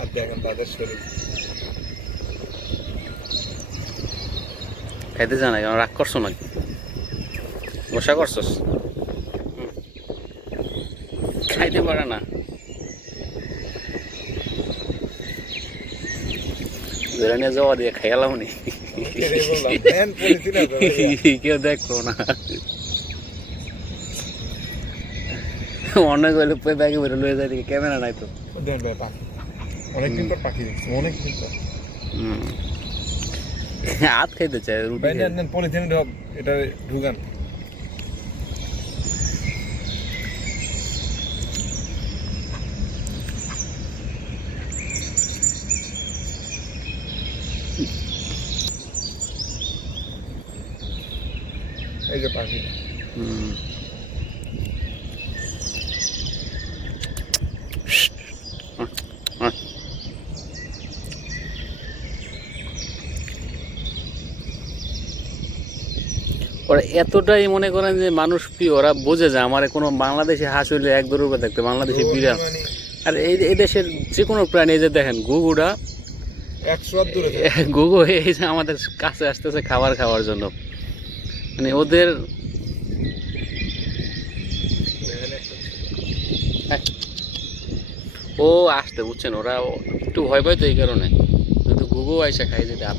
আর দেখেন তাদের শরীর। খাইতে জানা কেন রাগ করছ নাকি? বসা করছস? খাইতে পারে না। ধরে দিয়ে খাইলাম নি। কেউ দেখব না। অনেক ব্যাগে বেরো লয়ে যায় ক্যামেরা নাই তো। অনেকদিন পর পাখি দেখছি অনেকদিন পর। হাত খাইতে চায় রুটি পলিথিন ঢোক এটা ঢুকান এই যে পাখি হুম। ওরা এতটাই মনে করেন যে মানুষ প্রিয় ওরা বোঝে যে আমার কোনো বাংলাদেশে হাঁস হইলে এক দূর দেখতে বাংলাদেশে বিড়াল। মানে। আর এই এই দেশের যে কোনো প্রাণী যে দেখেন থাকে। গুগু এই যে আমাদের কাছে আসতেছে খাবার খাওয়ার জন্য। মানে ওদের ও আসতে বুঝছেন ওরা একটু ভয় পায় তো এই কারণে। কিন্তু গুগু আইসা খাই যেতে হাত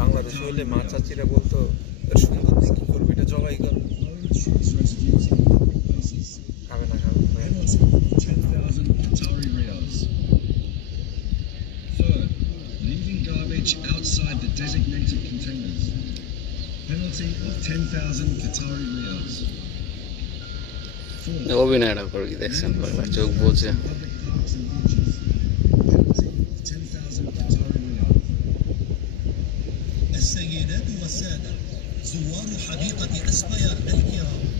বাংলাদেশে হলে মা চাচিরা বলতো সুন্দর দিয়ে কি করবে এটা জবাই কর খাবে না খাবে penalty of 10,000 Qatari riyals. Third, leaving garbage outside the designated containers. Penalty of 10,000 Qatari riyals. অভিনয়টা করে দেখছেন চোখ বোঝে زوار حديقة أسبايا الكرام